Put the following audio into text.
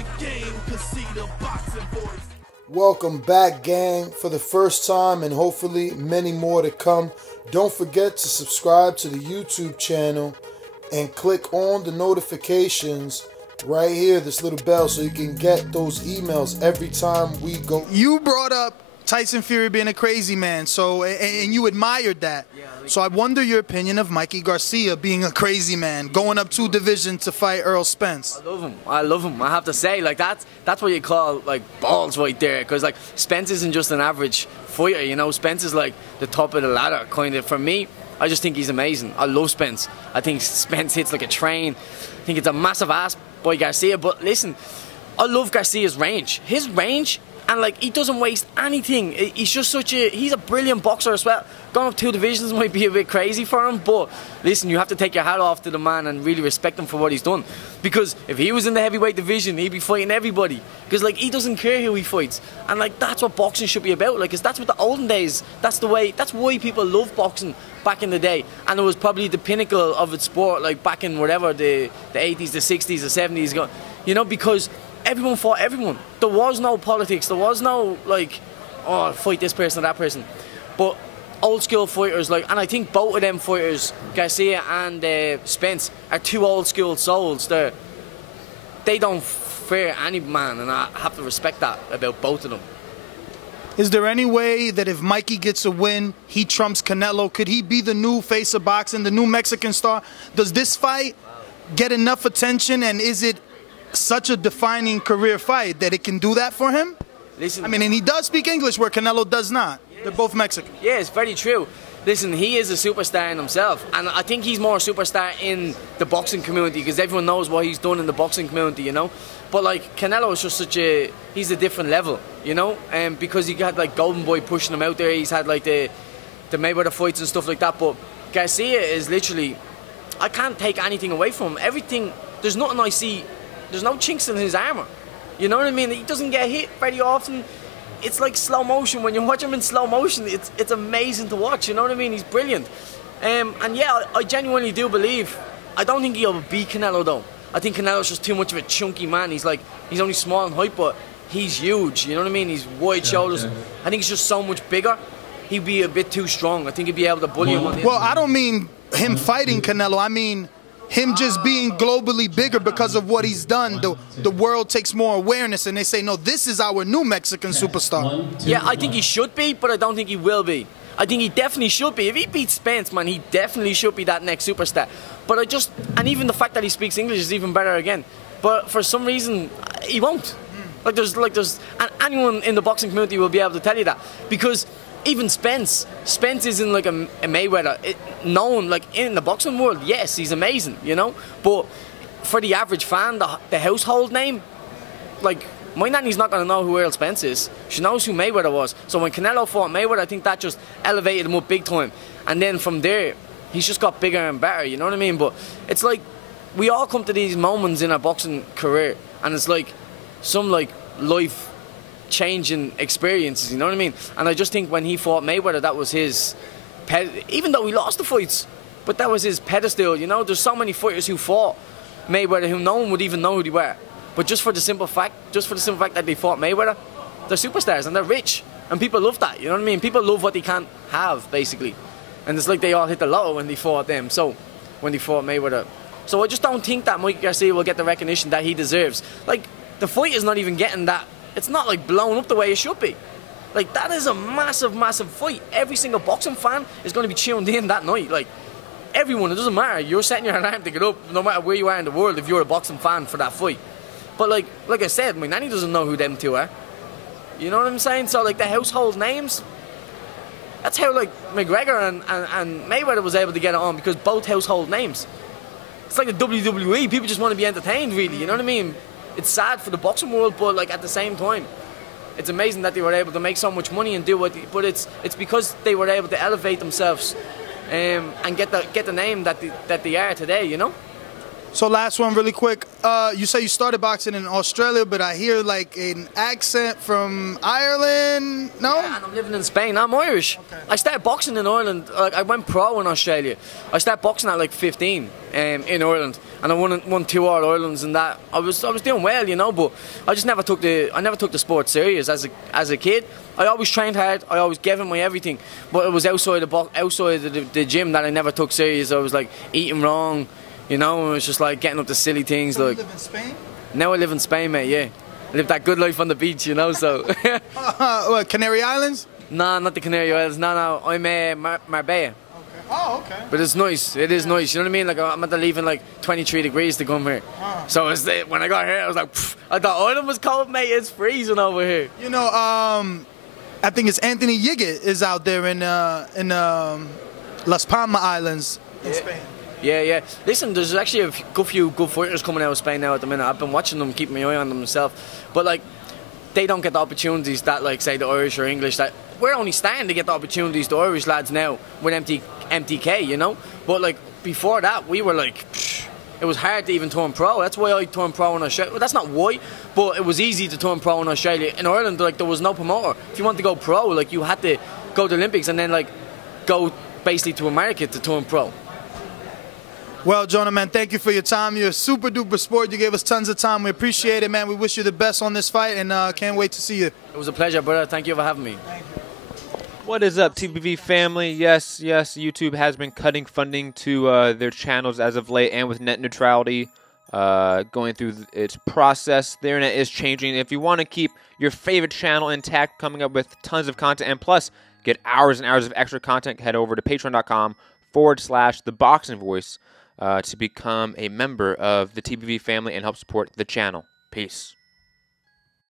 the game, cause see the boxing voice. Welcome back, gang, for the first time and hopefully many more to come. Don't forget to subscribe to the YouTube channel and click on the notifications right here, this little bell, so you can get those emails every time we go. You brought up Tyson Fury being a crazy man, so and you admired that. So I wonder your opinion of Mikey Garcia being a crazy man, going up 2 divisions to fight Errol Spence. I love him. I love him. I have to say, like that's what you call like balls right there, because like Spence isn't just an average fighter, you know. Spence is like the top of the ladder, kind of. For me, I just think he's amazing. I love Spence. I think Spence hits like a train. I think it's a massive ass by Garcia. But listen, I love Garcia's range. His range. And like, he doesn't waste anything. He's just he's a brilliant boxer as well. Going up 2 divisions might be a bit crazy for him, but listen, you have to take your hat off to the man and really respect him for what he's done. Because if he was in the heavyweight division, he'd be fighting everybody. Because like, he doesn't care who he fights. And like, that's what boxing should be about. Like, 'cause that's what the olden days, that's why people loved boxing back in the day. And it was probably the pinnacle of its sport, like back in whatever, the 80s, the 60s, the 70s, you know, because everyone fought everyone. There was no politics. There was no, like, oh, fight this person or that person. But old school fighters, like, and I think both of them fighters, Garcia and Spence, are 2 old school souls. They don't fear any man, and I have to respect that about both of them. Is there any way that if Mikey gets a win, he trumps Canelo? Could he be the new face of boxing, the new Mexican star? Does this fight get enough attention, and is it such a defining career fight that it can do that for him? Listen, I mean, and he does speak English where Canelo does not. They're both Mexican. Yeah, it's very true. Listen, he is a superstar in himself, and I think he's more a superstar in the boxing community because everyone knows what he's done in the boxing community, you know. But like, Canelo is just he's a different level, you know, because he had like Golden Boy pushing him out there. He's had like the Mayweather fights and stuff like that. But Garcia is literally, I can't take anything away from him. Everything, there's nothing I see. There's no chinks in his armour. You know what I mean? He doesn't get hit very often. It's like slow motion. When you watch him in slow motion, it's amazing to watch. You know what I mean? He's brilliant. And yeah, I genuinely do believe. I don't think he'll beat Canelo though. I think Canelo's just too much of a chunky man. He's only small in height, but he's huge. You know what I mean? He's wide shoulders. I think he's just so much bigger. He'd be a bit too strong. I think he'd be able to bully him on the Well, I don't mean him fighting Canelo. I mean him just being globally bigger because of what he's done. The world takes more awareness, and they say, no, this is our new Mexican superstar. Yeah, I think he should be, but I don't think he will be. I think he definitely should be. If he beats Spence, man, he definitely should be that next superstar. But and even the fact that he speaks English is even better again. But for some reason, he won't. And anyone in the boxing community will be able to tell you that. Because even Spence isn't like a Mayweather. Known like in the boxing world, yes, he's amazing, you know. But for the average fan, the household name, like my nanny's not gonna know who Errol Spence is. She knows who Mayweather was. So when Canelo fought Mayweather, I think that just elevated him up big time. And then from there, he's just got bigger and better. You know what I mean? But it's like we all come to these moments in our boxing career, and it's like some like life changing experiences, you know what I mean? And I just think when he fought Mayweather, that was his even though he lost the fights, but that was his pedestal, you know. There's so many fighters who fought Mayweather who no one would even know who they were, but just for the simple fact that they fought Mayweather, they're superstars and they're rich, and people love that, you know what I mean? People love what they can't have, basically. And it's like they all hit the lotto when they fought them, so when they fought Mayweather. So I just don't think that Mikey Garcia will get the recognition that he deserves. Like, the fight is not even getting that. It's not like blown up the way it should be. Like, that is a massive, massive fight. Every single boxing fan is going to be tuned in that night. Like, everyone, it doesn't matter. You're setting your alarm to get up, no matter where you are in the world, if you're a boxing fan for that fight. But like I said, my nanny doesn't know who them two are. You know what I'm saying? So like the household names, that's how like McGregor and Mayweather was able to get it on, because both household names. It's like the WWE. People just want to be entertained, really. You know what I mean? It's sad for the boxing world, but like at the same time, it's amazing that they were able to make so much money and do what. But it's because they were able to elevate themselves and get the name that they are today. You know. So last one really quick. You say you started boxing in Australia, but I hear like an accent from Ireland. No? Yeah, and I'm living in Spain. I'm Irish. Okay. I started boxing in Ireland. Like, I went pro in Australia. I started boxing at like 15 in Ireland, and I won 2 All-Irelands and that. I was doing well, you know, but I just never took the sport serious as a kid. I always trained hard. I always gave it my everything, but it was outside the gym that I never took serious. I was like eating wrong. You know, it was just like getting up to silly things. So like. You live in Spain? Now I live in Spain, mate. Yeah, I live that good life on the beach, you know. So. What, Canary Islands? Nah, not the Canary Islands. No, I'm Marbella. Okay. Oh, okay. But it's nice. It is nice. You know what I mean? Like I'm at the leaving like 23 degrees to come here. So when I got here, I was like, pff, I thought Ireland was cold, mate. It's freezing over here. You know, I think it's Anthony Yiggett is out there in Las Palmas Islands in Spain. Yeah. Listen, there's actually a few good fighters coming out of Spain now at the minute. I've been watching them, keeping my eye on them myself. But like, they don't get the opportunities that, like, say, the Irish or English. That we're only starting to get the opportunities, the Irish lads now with MTK, you know. But like before that, we were like, it was hard to even turn pro. That's why I turned pro in Australia. Well, that's not why, but it was easy to turn pro in Australia. In Ireland, like, there was no promoter. If you want to go pro, like, you had to go to the Olympics and then like go basically to America to turn pro. Well, Jono, man, thank you for your time. You're a super duper sport. You gave us tons of time. We appreciate it, man. We wish you the best on this fight, and can't wait to see you. It was a pleasure, brother. Thank you for having me. Thank you. What is up, TBV family? Yes, YouTube has been cutting funding to their channels as of late, and with net neutrality going through its process, the internet is changing. If you want to keep your favorite channel intact, coming up with tons of content, and plus get hours and hours of extra content, head over to patreon.com/ThaBoxingVoice to become a member of the TBV family and help support the channel. Peace.